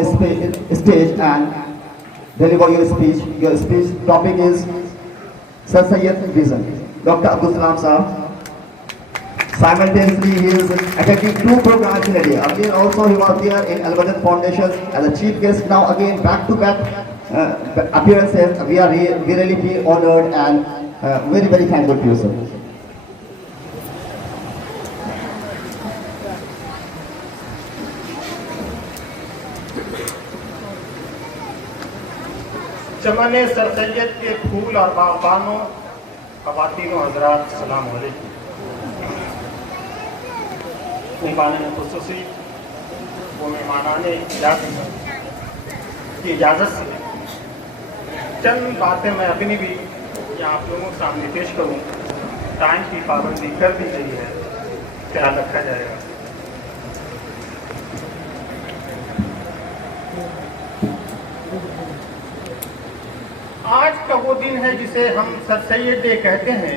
stage and deliver your speech. Your speech topic is Sir Syed Vision. Dr. Abdul Salam Sahab. Simultaneously, he is attending 2 programs in a day. Again, also he was there in Al-Badr Foundation as a chief guest. Now again, back-to-back appearances. We really feel honored and very, very thankful to you, sir. Chaman sir Syed के फूल और बागबानों, ख़वातीन और हज़रात, अस्सलाम वालेकुम। मेहमान खुसूसी वो मेहमानाने की इजाज़त से चंद बातें मैं अपनी भी यहाँ आप लोगों के सामने पेश करूँ। टाइम की पाबंदी कर दी गई है, ख्याल रखा जाएगा। आज का वो दिन है जिसे हम सर सैयद डे कहते हैं,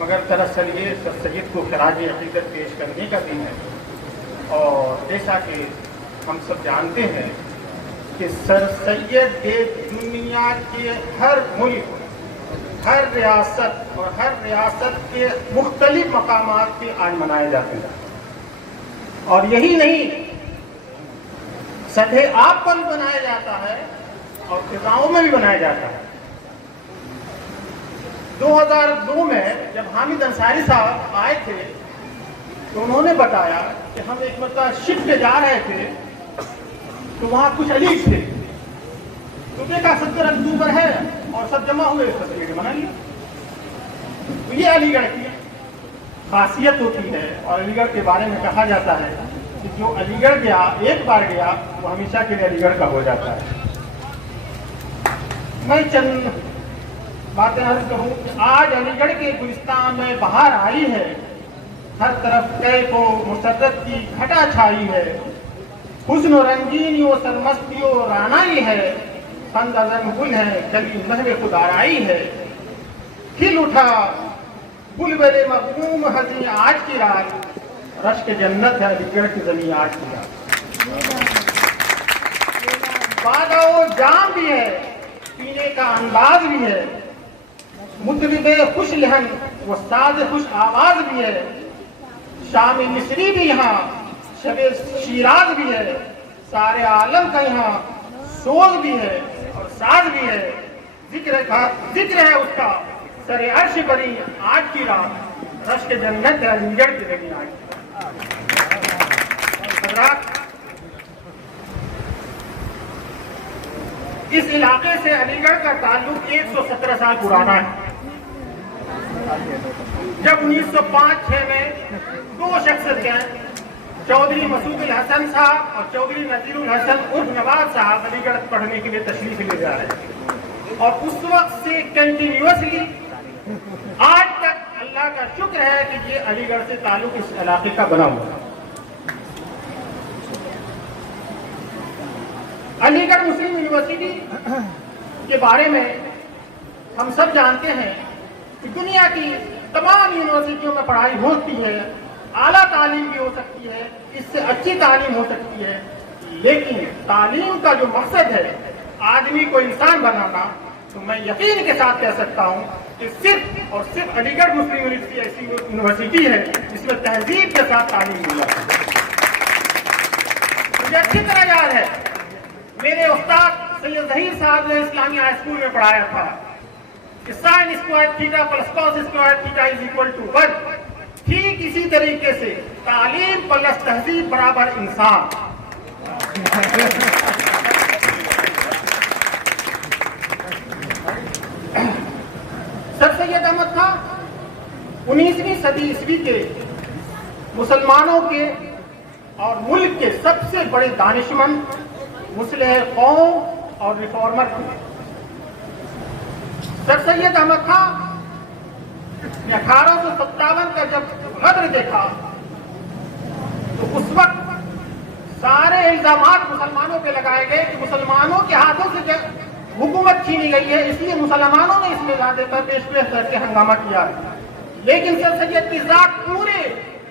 मगर दरअसल ये सर सैयद को खराज अक़ीदत पेश करने का दिन है। और जैसा कि हम सब जानते हैं कि सर सैयद डे दुनिया के हर मुल्क, हर रियासत और हर रियासत के मुख्तलिफ मकामात पे आज मनाए जाते हैं। और यही नहीं, सदे आप पर बनाया जाता है और फिजाओं में भी बनाया जाता है। 2002 में जब हामिद अंसारी साहब आए थे तो उन्होंने बताया कि हम एक मतलब शिप पे जा रहे थे तो वहाँ कुछ अलीग थे, तो देखा 70 अक्टूबर है और सब जमा हुए, सब मना लिया। तो ये अलीगढ़ की खासियत होती है। और अलीगढ़ के बारे में कहा जाता है कि जो अलीगढ़ गया, एक बार गया, वो हमेशा के लिए अलीगढ़ का हो जाता है। मैं चंद बातें अर्ज कहूँ कि आज अलीगढ़ के गुलिस्तान में बहार आई है, हर तरफ कैफ व मुसर्रत की घटा छाई है, हुस्न रंगीनियों सरमस्तियों रानाई है, फंद अज़म गुल है, कली महवे खुदाराई है, खिल उठा बुलबुले मखदूम हज़ी आज की रात, रश्क जन्नत है अलीगढ़ की ज़मीं आज की रात। बादाओ जाम भी है, पीने का अंदाज भी है, मुतलिबे खुश लहन वो साज खुश आवाज भी है, शाम मिस्री भी यहाँ, शबे शीराज भी है, सारे आलम का यहाँ सोज भी है और साज भी है, जिक्र है उसका सरे अर्श बरी आज की रात, रश्क जन्नत है अलीगढ़ की ज़मीं आज की रात। इस इलाके से अलीगढ़ का ताल्लुक 117 साल पुराना है। जब 1905-6 में 2 शख्स थे, चौधरी मसूद हसन साहब और चौधरी नजीरुल हसन उर्फ नवाज साहब अलीगढ़ पढ़ने के लिए तशरीफ ले जा रहे थे। और उस वक्त से कंटिन्यूअसली आज तक अल्लाह का शुक्र है कि ये अलीगढ़ से ताल्लुक इस इलाके का बना हुआ है। अलीगढ़ मुस्लिम यूनिवर्सिटी के बारे में हम सब जानते हैं कि दुनिया की तमाम यूनिवर्सिटियों में पढ़ाई होती है, आला तालीम भी हो सकती है, इससे अच्छी तालीम हो सकती है, लेकिन तालीम का जो मकसद है आदमी को इंसान बनाना, तो मैं यकीन के साथ कह सकता हूँ कि सिर्फ और सिर्फ अलीगढ़ मुस्लिम यूनिवर्सिटी ऐसी यूनिवर्सिटी है जिसमें तहजीब के साथ तालीम मिल जाती है। मुझे अच्छी तरह याद है, मेरे उस्ताद सैयद ज़हीर साहब ने इस्लामी हाई स्कूल में पढ़ाया था कि sine square theta plus cos square theta is equal to 1। ठीक इसी तरीके से तालीम प्लस तहजीब बराबर इंसान। सर सैयद अहमद खां 19वीं सदी ईस्वी के मुसलमानों के और मुल्क के सबसे बड़े दानिशमंद, मुस्लिह कौम और रिफॉर्मर थे। सर सैयद अहमद खां ने 1857 का जब गद्र देखा तो उस वक्त सारे इल्जामात मुसलमानों पे लगाए गए कि मुसलमानों के हाथों से हुकूमत छीनी गई है, इसलिए मुसलमानों ने इसमें इरादे पर पेश करके हंगामा किया है। लेकिन सर सैयद की जात पूरे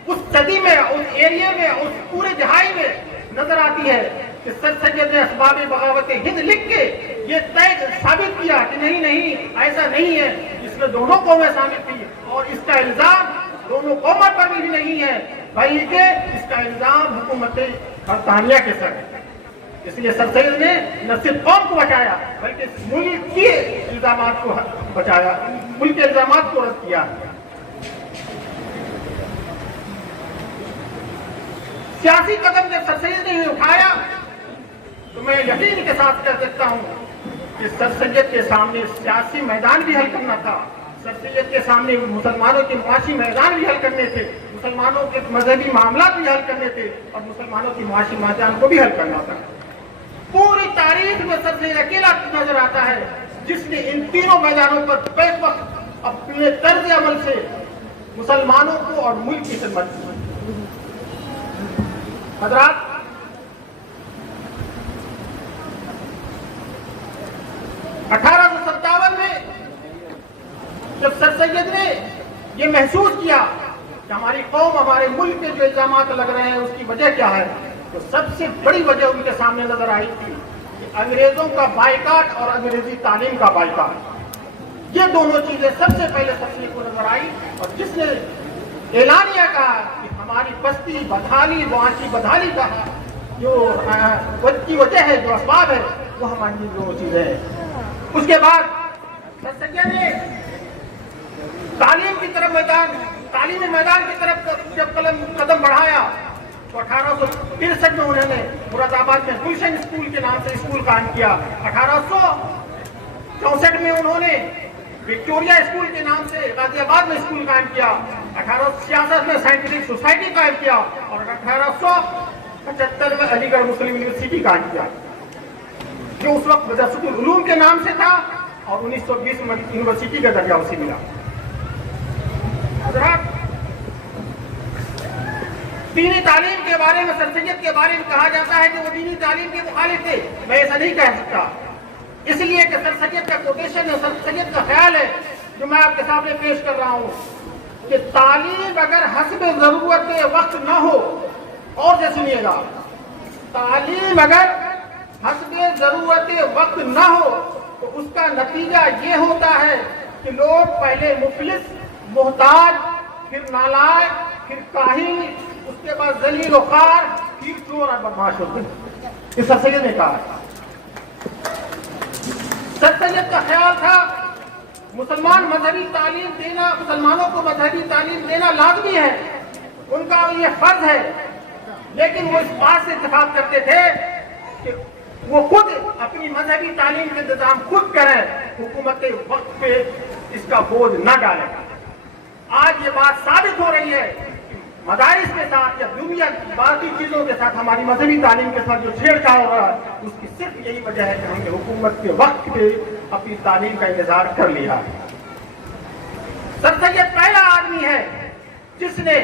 उस सदी में, उस एरिया में, उस पूरे जहाई में नजर आती है کہ سر سید نے اسباب بغاوت ہند لکھ کے یہ طے ثابت کیا کہ نہیں ایسا نہیں ہے، اس میں دونوں قومیں شامل تھی، اور اس کا الزام دونوں قوموں پر بھی نہیں ہے بلکہ اس کا الزام حکومت برطانیہ کے سر ہے۔ اس لیے سر سید نے نہ صرف قوم کو بچایا بلکہ ملک کے الزامات کو بچایا، ملک کے الزامات کو رد کیا۔ سیاسی قدم جب سر سید نے اٹھایا تو میں یقین کے ساتھ کہہ سکتا ہوں کہ سر سید کے سامنے سیاسی میدان بھی حل کرنا تھا، سر سید کے سامنے مسلمانوں کے معاشی میدان بھی حل کرنے تھے، مسلمانوں کے مذہبی معاملات بھی حل کرنے تھے، اور مسلمانوں کی معاشی میدان کو بھی حل کرنا تھا۔ پوری تاریخ میں سر سید اکیلا نظر آتا ہے جس نے ان تینوں میدانوں پر بیک وقت اپنے طرز عمل سے مسلمانوں کو اور ملک کی خدمت کی۔ حضرات، 1857 میں جب سر سید نے یہ محسوس کیا کہ ہماری قوم ہمارے ملک کے جو الزامات لگ رہے ہیں اس کی وجہ کیا ہے، تو سب سے بڑی وجہ ان کے سامنے نظر آئی تھی کہ انگریزوں کا بائیکاٹ اور انگریزی تعلیم کا بائیکاٹ، یہ دونوں چیزیں سب سے پہلے سر سید کو نظر آئی، اور جس نے اعلانیہ کہا کہ ہماری بستی بدحالی معاشی بدحالی کا جو کی وجہ ہے، جو اسباب ہے، وہ ہماری دونوں چیزیں ہیں۔ اس کے بعد سر سید نے تعلیم کی طرف تعلیمی میدان کی طرف جب قدم بڑھایا تو 1863 میں انہوں نے مراد آباد میں گلشن اسکول کے نام سے اسکول قائم کیا۔ 1864 میں انہوں نے وکٹوریا اسکول کے نام سے غازی آباد میں اسکول قائم کیا۔ 1866 میں سائنٹیفک سوسائٹی قائم کیا، اور 1875 میں علی گڑھ مسلم یونیورسٹی قائم کیا، جو اس وقت مدرسۃ العلوم کے نام سے تھا، اور 1920 میں یونیورسٹی کا درجہ اسے ملا۔ حضرات، دینی تعلیم کے بارے میں سر سید کے بارے میں کہا جاتا ہے کہ وہ دینی تعلیم کے مخالف تھے، میں ایسا نہیں کہہ سکتا، اس لیے کہ سر سید کا کوٹیشن ہے، سر سید کا خیال ہے جو میں آپ کے سامنے پیش کر رہا ہوں کہ تعلیم اگر حسب ضرورت وقت نہ ہو، اور سے سنیے گا، تعلیم اگر حسب ضرورت وقت نہ ہو تو اس کا نتیجہ یہ ہوتا ہے کہ لوگ پہلے مفلس، محتاج، پھر نالائق، پھر کاہل، اس کے بعد ذلیل و خوار، پھر چور اور بدمعاش ہوتے ہیں۔ یہ سر سید نے کہا ہے۔ سر سید کا خیال تھا مسلمان مذہبی تعلیم دینا، مسلمانوں کو مذہبی تعلیم دینا لازمی ہے، ان کا یہ فرض ہے، لیکن وہ اس بات سے اتفاق کرتے تھے کہ وہ خود اپنی مذہبی تعلیم کا انتظام خود کریں، حکومت وقت پہ اس کا بوجھ نہ ڈالیں۔ آج یہ بات ثابت ہو رہی ہے کہ مدارس کے ساتھ یا دنیا کی باقی چیزوں کے ساتھ ہماری مذہبی تعلیم کے ساتھ جو چھیڑ چھاڑ ہو رہا ہے، اس کی صرف یہی وجہ ہے کہ ہم نے حکومت کے وقت پہ اپنی تعلیم کا انتظار کر لیا۔ سر سید پہلا آدمی ہے جس نے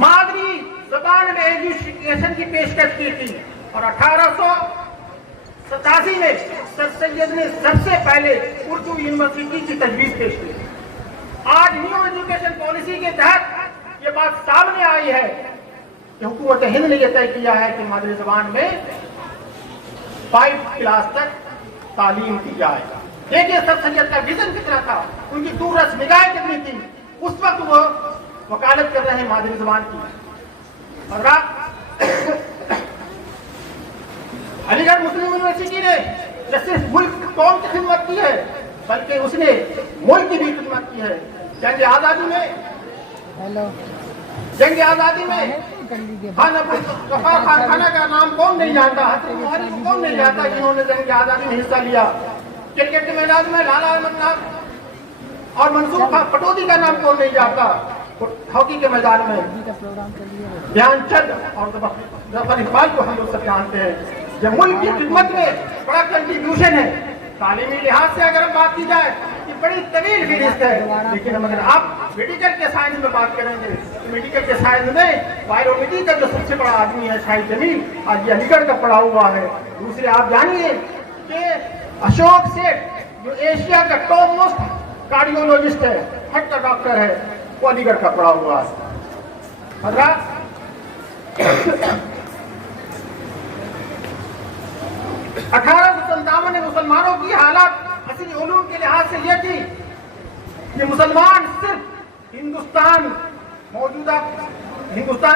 مادری زبان میں ایجوکیشن کی پیشکش کی تھی، اور 1887 میں سر سید نے سب سے پہلے اردو یونیورسٹی کی تجویز پیش کی۔ آج نیو ایجوکیشن پالیسی کے تحت یہ بات سامنے آئی ہے کہ حکومت ہند نے یہ طے کیا ہے کہ مادری زبان میں 5 کلاس تک تعلیم دی جائے۔ دیکھیے سر سید کا ویژن کتنا تھا، ان کی دوررس نگاہیں کتنی تھی، اس وقت وہ وکالت کر رہے ہیں مادری زبان کی۔ اور علی گڑھ مسلم یونیورسٹی نے نہ صرف ملک قوم کی خدمت کی ہے بلکہ اس نے ملک کی بھی خدمت کی ہے۔ جنگ آزادی میں غفار خان خانہ کا نام کون نہیں جانتا، کون نہیں جانتا جنہوں نے جنگ آزادی میں حصہ لیا۔ کرکٹ کے میدان میں لالا احمد خان اور منصور پٹودی کا نام کون نہیں جانتا۔ ہاکی کے میدان میں دھیان چند اور ظفر اقبال کو ہم لوگ سب جانتے ہیں۔ یہ ملک کی خدمت میں بڑا کنٹریبیوشن ہے۔ تعلیمی لحاظ سے اگر ہم بات کی جائے یہ بڑی طویل فہرست ہے، لیکن ہم اگر آپ میڈیکل کے سائنس میں بات کریں گے تو میڈیکل کے سائنس میں وائرولوجی کا جو سب سے بڑا آدمی ہے شاہد جمیل، آج یہ علی گڑھ کا پڑھا ہوا ہے۔ دوسرے آپ جانیے کہ اشوک سیٹھ جو ایشیا کا ٹاپ موسٹ کارڈیولوجسٹ ہے، ہارٹ کا ڈاکٹر ہے، وہ علی گڑھ کا پڑھا ہوا ہے۔ حضرات، 1857 में मुसलमानों की हालत असली उलूम के लिहाज से ये थी कि मुसलमान सिर्फ हिंदुस्तान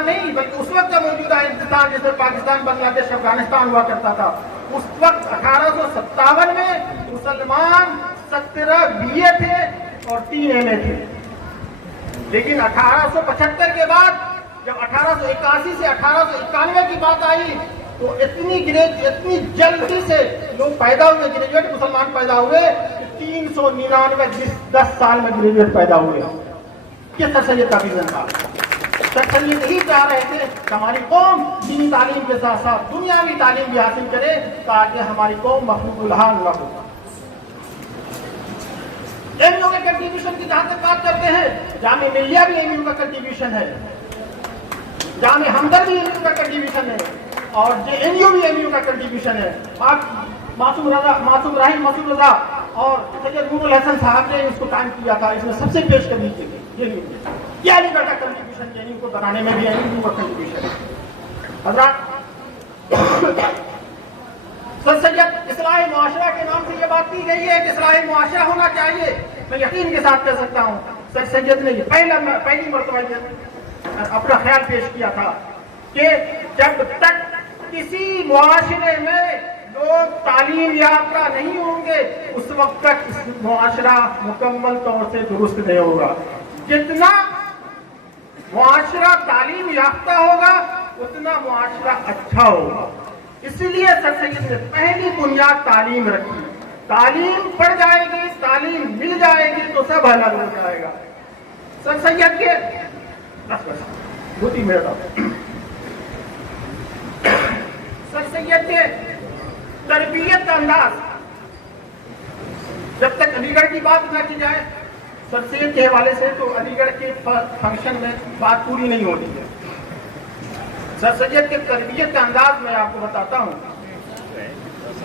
नहीं बल्कि उस वक्त का मौजूदा हिंदुस्तान जिसमें पाकिस्तान, बांग्लादेश, अफगानिस्तान हुआ करता था, उस वक्त 1857 में मुसलमान 17 BA थे और 3 MA थे। लेकिन 1875 के बाद जब 1881 से 1891 की बात आई तो इतनी जल्दी से लोग पैदा हुए, ग्रेजुएट मुसलमान पैदा हुए कि 399 10 साल में ग्रेजुएट पैदा हुए। ये सर सैयद का विजन था। सर सैयद यही चाह रहे थे कि हमारी कौम दीनी तालीम के साथ साथ दुनियावी तालीम भी हासिल करे ताकि हमारी कौम मखलूकुल हाल न हो। एमयू के कंट्रीब्यूशन की जहां तक बात करते हैं, जामे मिलिया भी एमयू का कंट्रीब्यूशन है, जामे हमदर्द भी एमयू का कंट्रीब्यूशन है और JNU भी एमयू का कंट्रीब्यूशन है। मासूम राही मसूद रजा और सैयद नूरुल हसन साहब ने इसको कायम किया था, इसमें सबसे पेश करनी चाहिए। ये अलीगढ़ का कंट्रीब्यूशन JNU को बनाने में भी एमयू का कंट्रीब्यूशन है। हज़रात, सर सैयद इस्लाही मुआशरा के नाम से ये बात की गई है कि इस्लाही मुआशरा होना चाहिए। मैं यकीन के साथ कह सकता हूँ सर सैयद ने पहली मरतबा अपना ख्याल पेश किया था कि जब तक किसी मुआशरे में लोग तालीम याफ्ता नहीं होंगे उस वक्त तक इस मुआशरा मुकम्मल तौर से दुरुस्त नहीं होगा। जितना मुआशरा तालीम याफ्ता होगा उतना मुआशरा अच्छा होगा। इसलिए सर सैयद ने पहली बुनियाद तालीम रखी। तालीम पड़ जाएगी, तालीम मिल जाएगी तो सब हल हो जाएगा। सर सैयद के 2-3 मिनट सर सैयद के तरबियत का अंदाज, जब तक अलीगढ़ की बात न की जाए सर सैयद के हवाले से तो अलीगढ़ के फंक्शन में बात पूरी नहीं होती है। सर सैयद के तरबियत का अंदाज मैं आपको बताता हूँ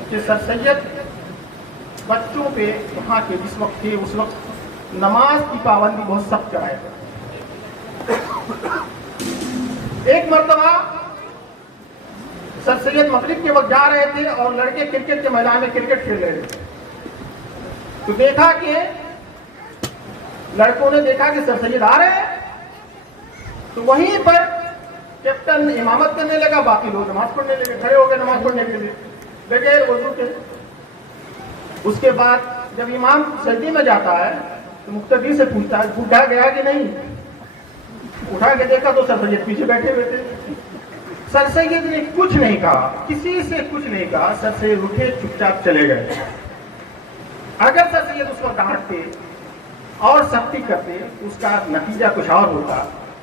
कि सर सैयद बच्चों पे वहाँ के जिस वक्त थे उस वक्त नमाज की पाबंदी बहुत सख्त कराए थे। एक मरतबा सर सैयद मगरिब के वक्त जा रहे थे और लड़के क्रिकेट के मैदान में क्रिकेट खेल रहे थे, तो देखा कि लड़कों ने देखा कि सर सैयद आ रहे हैं, तो वहीं पर कैप्टन इमामत करने लगा, बाकी लोग नमाज पढ़ने लगे, खड़े हो गए नमाज पढ़ने के लिए लगे वजू के। उसके बाद जब इमाम सजदे में जाता है तो मुक्तदी से पूछता है उठा गया कि नहीं। उठा के देखा तो सर सैयद पीछे बैठे हुए थे। सर सैयद ने कुछ नहीं कहा, किसी से कुछ नहीं कहा, सर सैयद उठे चुपचाप चले गए। अगर सर सैयद उसको डांटते और सख्ती करते उसका नतीजा कुछ और होता।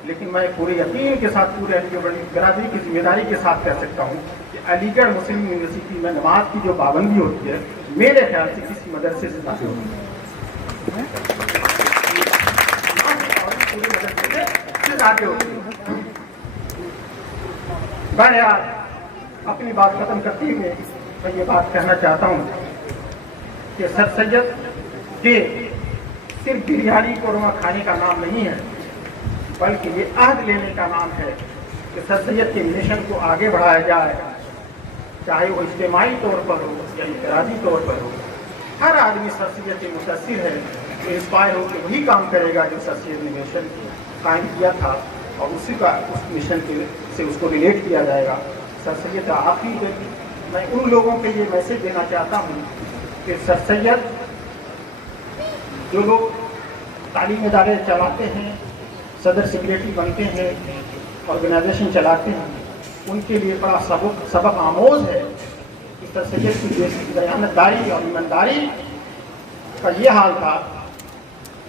लेकिन मैं पूरे यकीन के साथ पूरे अलीगढ़ बरादरी की जिम्मेदारी के साथ कह सकता हूँ कि अलीगढ़ मुस्लिम यूनिवर्सिटी में नमाज की जो पाबंदी होती है मेरे ख्याल से किसी मदरसे से ज्यादा होती है। बहरहाल अपनी बात खत्म करते हुए मैं ये बात कहना चाहता हूँ कि सर सैयद के सिर्फ बिरयानी कोरमा खाने का नाम नहीं है, बल्कि ये अहद लेने का नाम है कि सर सैयद के मिशन को आगे बढ़ाया जाए, चाहे वो इज्तिमाई तौर पर हो या इंफरादी तौर पर हो। हर आदमी सर सैयद से मुतासिर है, तो इंस्पायर हो के वही काम करेगा जो सर सैयद ने मिशन कायम किया था और उसी का उस मिशन से उसको रिलेट किया जाएगा। सर सैयद का आखिरी में मैं उन लोगों के लिए मैसेज देना चाहता हूँ कि सर सैयद जो लोग तालीम इदारे चलाते हैं, सदर सेक्रेटरी बनते हैं, ऑर्गेनाइजेशन चलाते हैं, उनके लिए बड़ा सबक आमोज है कि सर सैयद की दयानतदारी और ईमानदारी का ये हाल था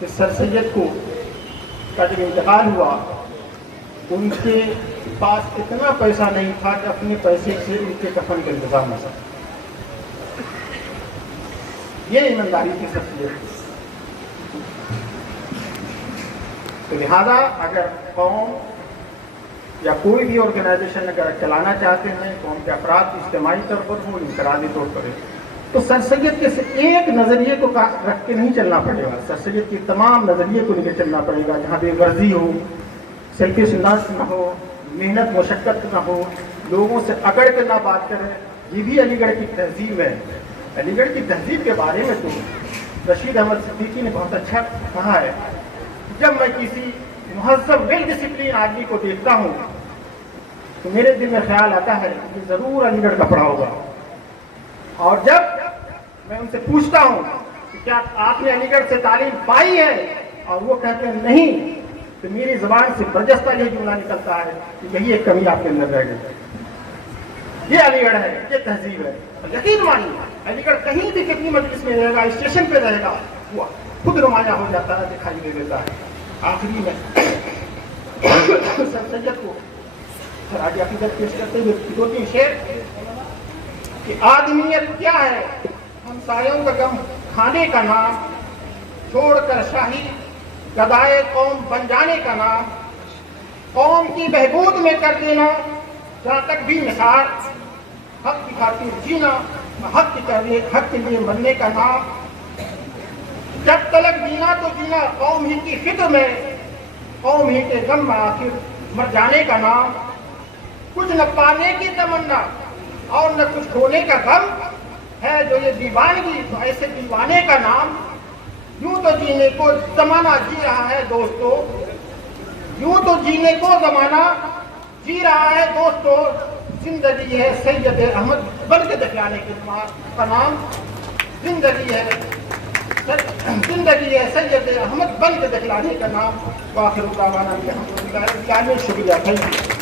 कि सर सैयद का जब इंतकाल हुआ उनके पास इतना पैसा नहीं था कि अपने पैसे से उनके कफन का इंतजाम न सका। ये ईमानदारी की सर सैयद। तो लिहाजा अगर कौम या कोई भी ऑर्गेनाइजेशन अगर चलाना चाहते हैं, कौम के अफराद इज्तिमाई तौर पर हो, इंफरादी तौर पर हो, तो सर सैयद के एक नज़रिए को रख के नहीं चलना पड़ेगा। सर सैयद के तमाम नज़रिए को लेकर चलना पड़ेगा, जहाँ बेगर्जी हो, सेल्फिशनेस न हो, मेहनत मशक्क़त न हो, लोगों से अकड़ के ना बात करें, یہ بھی علی گڑھ کی تہذیب ہے. علی گڑھ کی تہذیب کے بارے میں تو رشید احمد صدیقی نے بہت اچھا کہا ہے. جب میں کسی مہذب ویل ڈسپلین آدمی کو دیکھتا ہوں تو میرے دل میں خیال آتا ہے کہ ضرور علی گڑھ کا پڑھا ہوگا. اور جب میں ان سے پوچھتا ہوں کہ کیا آپ نے علی گڑھ سے تعلیم پائی ہے اور وہ کہتے ہیں نہیں, تو میری زبان سے برجستہ یہ جملہ نکلتا ہے کہ یہی ایک کمی آپ کے اندر رہ گئی. یہ علی گڑھ ہے, یہ تہذیب ہے. اور یقین مانیے علی گڑھ کہیں بھی کتنی مجلس میں رہے گا, اسٹیشن پہ رہے گا, وہ خود نمایاں ہو جاتا ہے, دکھائی دے دیتا ہے. آخری میں سر سید کو آج عقیدت پیش کرتے ہوئے 2-3 شعر کہ آدمیت کیا ہے, ہمسایوں کا غم کھانے کا نام, چھوڑ کر شاہی گدائے قوم بن جانے کا نام, قوم کی بہبود میں کر دینا جہاں تک بھی نثار, حق کی خاطر جینا حق کے لیے مرنے کا نام, جب تلک جینا تو جینا قوم ہی کی فکر میں, قوم ہی کے غم میں آخر مر جانے کا نام, کچھ نہ پانے کی تمنا اور نہ کچھ کھونے کا غم ہے جو یہ دیوانگی, تو ایسے دیوانے کا نام. یوں تو جینے کو زمانہ جی رہا ہے دوستو, یوں تو جینے کو زمانہ جی رہا ہے دوستو, زندگی ہے سید احمد بن کے دکھلانے کا نام, زندگی ہے سید احمد بن کے دکھلانے کا نام. واخر دعوانا الحمدللہ. شکریہ. Thank you.